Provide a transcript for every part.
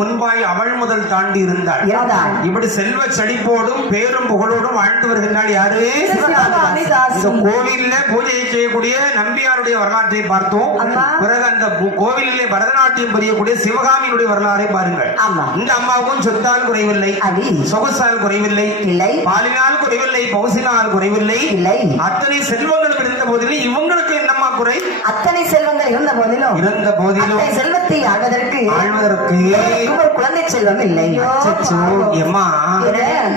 முன்பாய் அவள் முதல் தாண்டி இருந்தாள். இப்படி செல்வ செழிப்போடும் பேரும் புகழோடும் வாழ்ந்து வருகின்றாள் யாரு. இந்த கோவில்ல பூஜை செய்யக்கூடிய நம்பியாருடைய வரலாற்றை பார்த்தோம். பிறகு அந்த கோவிலிலே பரதநாட்டியம் புரியக்கூடிய சிவகாமியினுடைய வரலாறை பாருங்கள். இந்த அம்மாவுக்கும் சொத்தால் குறைவில்லை. சொகுசால் குறைவில்லை இல்லை. பாலினால் குறைவில்லை பௌசினால் குறைவில்லை. அத்தனை செல்வங்களும் இருந்த போதிலும் இவங்களுக்கு என்னம்மா குறை? அத்தனை செல்வங்கள் இருந்த போதிலும் இருந்த போதிலும் செல்வத்தை ஆழ்வதற்கு ஆழ்வதற்கு ஒரு குழந்தை செல்வம் இல்லை. எம்மா?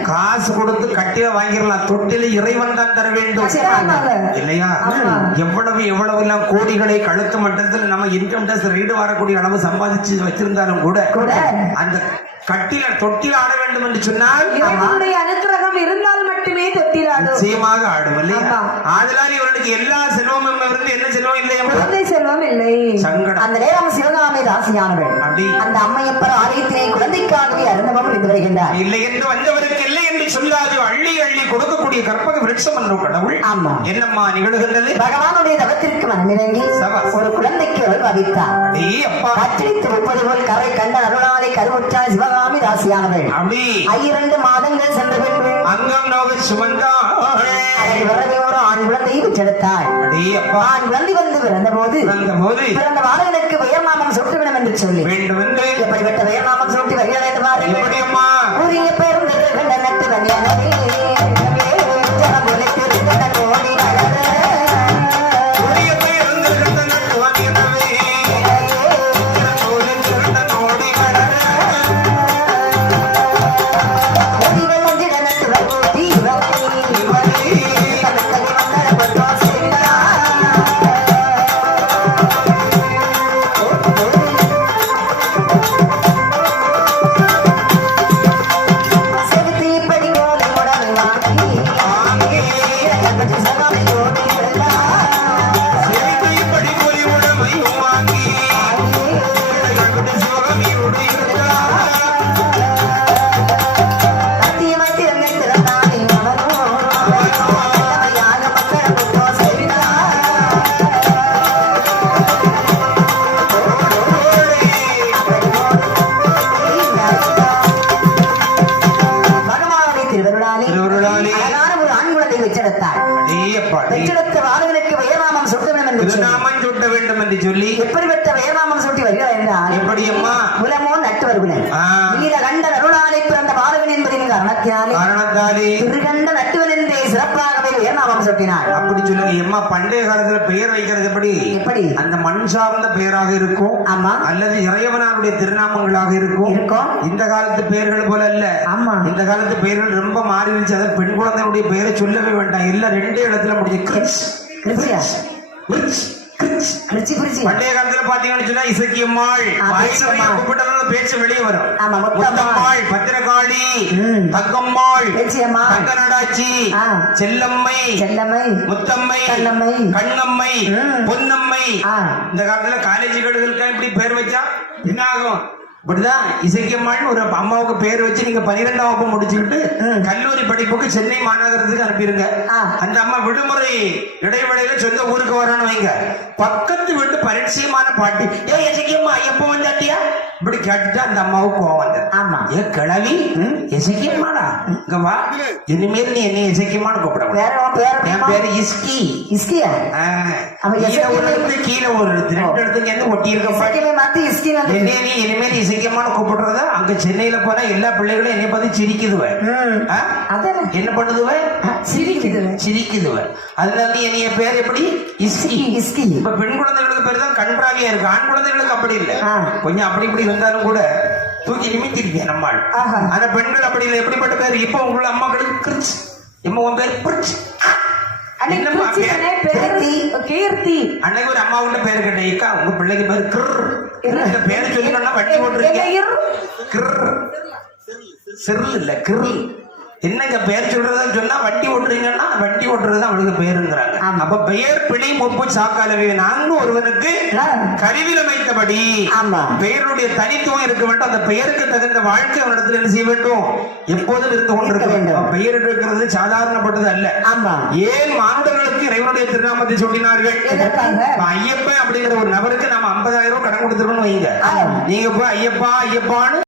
காசு கொடுத்து கட்டில வாங்கிடலாம். தொட்டில இறைவன் தான் தர வேண்டும். இல்லையா. எவ்வளவு எவ்வளவு எல்லாம் கோடிகளை கழுத்து மட்டத்தில் நம்ம இன்கம் டேக்ஸ் ரைடு வரக்கூடிய அளவு சம்பாதிச்சு வச்சிருந்தாலும் கூட அந்த கட்டில தொட்டில் ஆட வேண்டும் என்று சொன்னால் அனுக்கிரகம் இருந்தால் மட்டுமே தொட்டிலாடும் நிச்சயமாக ஆடும் இல்லையா. ஆதலால் இவர்களுக்கு எல்லா செல்வமும் என்ன செல்வம் குழந்தை செல்வம் இல்லை. சங்கடம். அந்த நேரம் சிவகாமி ராசியானவள். அந்த அம்மையப்பர் ஆலயத்திலே குழந்தைக்காகவே அருந்தவம் இருந்து வருகின்றார். இல்லை என்று வந்தவருக்கு இல்லை என்று சொல்லாது அள்ளி அள்ளி கொடுக்கக்கூடிய கற்பக விருட்சம் என்ற கடவுள். ஆமா. என்னம்மா நிகழ்கின்றது? பகவானுடைய தவத்திற்கு மனமிறங்கி. ஒரு குழந்தைக்கு அருள் வகித்தார் கற்றளித்து முப்பது போல் கரை கண்ட அருளாலை கருவுற்றார் சிவகாமி ராசியானவள். அப்படி. ஐரண்டு மாதங்கள் சென்ற பின்பு அங்கம் நோக சுமந்தாள் ஒரு ஆண் குழந்தையை பெற்றெடுத்தாள் ஆண் குழந்தை வந்து பிறந்த போது பிறந்த பாலகனுக்கு பெயர்நாமம் சுட்ட வேண்டும் என்று சொல்லி. வேண்டும் என்று எப்படிப்பட்ட பெயர்நாமம் சூட்டி வருகிறது பாருங்கள் கண்ட நட்டு வண்டியானவே அடே. பெற்றெடுத்த பாலகனுக்கு வேதாமம் சுட்ட வேண்டும் என்று திருநாமம் சூட்ட வேண்டும் என்று சொல்லி. எப்படிப்பட்ட வேதாமம் சூட்டி வருகிறார் என்றால் எப்படி அம்மா குலமோ நட்டு வருகுணன் ஆ. வீரகண்ட அருளாலே பிறந்த பாலகன் என்பதின் காரணத்தினாலே காரணத்தாலே. திருகண்ட நட்டுவன் என்றே சிறப்பாகவே வேதாமம் சுட்டினார் அப்படி சொல்லுங்க எம்மா பண்டைய காலத்துல பெயர் வைக்கிறது எப்படி? எப்படி அந்த மண் சார்ந்த பெயராக இருக்கும். ஆமா. அல்லது இறையவனாருடைய திருநாமங்களாக இருக்கும். இருக்கும். இந்த காலத்து பெயர்கள் போல அல்ல. ஆமா. இந்த காலத்து பெயர்கள் ரொம்ப மாறிடுச்சு அதாவது பெண் குழந்தையுடைய பெயரை சொல்லவே வேண்டாம். எல்லாம் ரெண்டே இடத்துல முடிஞ்சு கிரிச், கிருச்சியா கிரிச், கிரிச். கிருச்சி கிருச்சி பண்டைய காலத்துல பாத்தீங்கன்னு சொன்னா இசக்கியம்மாள். கூப்பிட்டதுனால பேச்சு வெளியே வரும் ஆமா, முத்தம்மா. முத்தம்மாள் பத்திரகாளி ம். தங்கம்மாள். செல்லம்மை. செல்லம்மை. முத்தம்மை. கண்ணம்மை. கண்ணம்மை. பொன்னம்மை. இந்த காலத்துல காலேஜுகளுக்கு இப்படி பேர் வச்சா என்ன ஆகும்? இப்படிதான் இசைக்கம்மாள்னு ஒரு அம்மாவுக்கு பேர் வச்சு நீங்க பனிரெண்டாம் வகுப்பு முடிச்சுக்கிட்டு. கல்லூரி படிப்புக்கு சென்னை மாநகரத்துக்கு அனுப்பிடுங்க. அந்த அம்மா விடுமுறை இடைவேளையில சொந்த ஊருக்கு வரணும் வைங்க. பக்கத்து வீட்டு பரிச்சயமான பாட்டி. ஏ இசைக்கம்மா எப்போ வந்தாட்டியா? இப்படி கேட்டுட்டு அந்த அம்மாவுக்கு கோவம் வந்தது. ஆமா. ஏ கிளவி இசைக்கம்மாடா இங்க வா. இனிமேல் நீ என்ன இசைக்கம்மான்னு கூப்பிட வேற பேர் என்? பேரு இஸ்கி. இஸ்கியா? கீழே ஒரு எழுத்து கீழே ஒரு எழுத்து ரெண்டு எழுத்துக்கு என்ன ஒட்டி இருக்க பாட்டி இசக்கியமே மாத்தி இஸ்கி வந்து என்னைய நீ இனிமேல் இசைக்கமான கூப்பிடுறத அங்க சென்னையில போனா எல்லா பிள்ளைகளும் என்னை பார்த்து சிரிக்குதுவ. என்ன பண்ணுதுவ? சிரிக்குது சிரிக்குதுவ. அதனால நீ என்னைய பேர் எப்படி? இஸ்கி. இஸ்கி. இப்ப பெண் குழந்தைகளுக்கு பேர் தான் கன்றாவியா இருக்கு. ஆண் குழந்தைகளுக்கு அப்படி இல்ல. கொஞ்சம் அப்படி இப்படி இருந்தாலும் கூட தூக்கி நிமித்திருக்கேன் நம்மால். ஆனா பெண்கள் அப்படி இல்லை எப்படிப்பட்ட பேர் இப்ப உள்ள அம்மாக்களுக்கு கிரிச் எம்மா உன் பேர் பிரிச் அன்னைக்கு ஒரு அம்மா உள்ள பேர் கேட்டேன் ஏக்கா உங்க பிள்ளைக்கு பேர் கிர் பேர் சொல்லணும்னா வட்டி இரு? கிர் சிறு இல்ல கிர் என்னங்க பெயர் சொல்றதுன்னு சொன்னா வண்டி ஓட்டுறீங்கன்னா வண்டி ஓட்டுறது அவளுக்கு பெயருங்கிறாங்க. அப்ப பெயர் பிழை முப்பு சாக்காலவே நான்கு ஒருவனுக்கு ஆ. கருவில் அமைத்தபடி. பெயருடைய தனித்துவம் இருக்க வேண்டும் அந்த பெயருக்கு தகுந்த வாழ்க்கை அவனிடத்தில் என்ன செய்ய வேண்டும் எப்போதும் இருந்து கொண்டிருக்க வேண்டும். பெயர் இருக்கிறது சாதாரணப்பட்டது அல்ல ஆமா ஏன் மாந்தர்களுக்கு இறைவனுடைய திருநாமத்தை சொல்லினார்கள் ஐயப்பன் அப்படிங்கிற ஒரு நபருக்கு நம்ம 50000 ரூபாய் கடன் கொடுத்துருக்கோம்னு வைங்க. நீங்க போய் ஐயப்பா ஐயப்பான்னு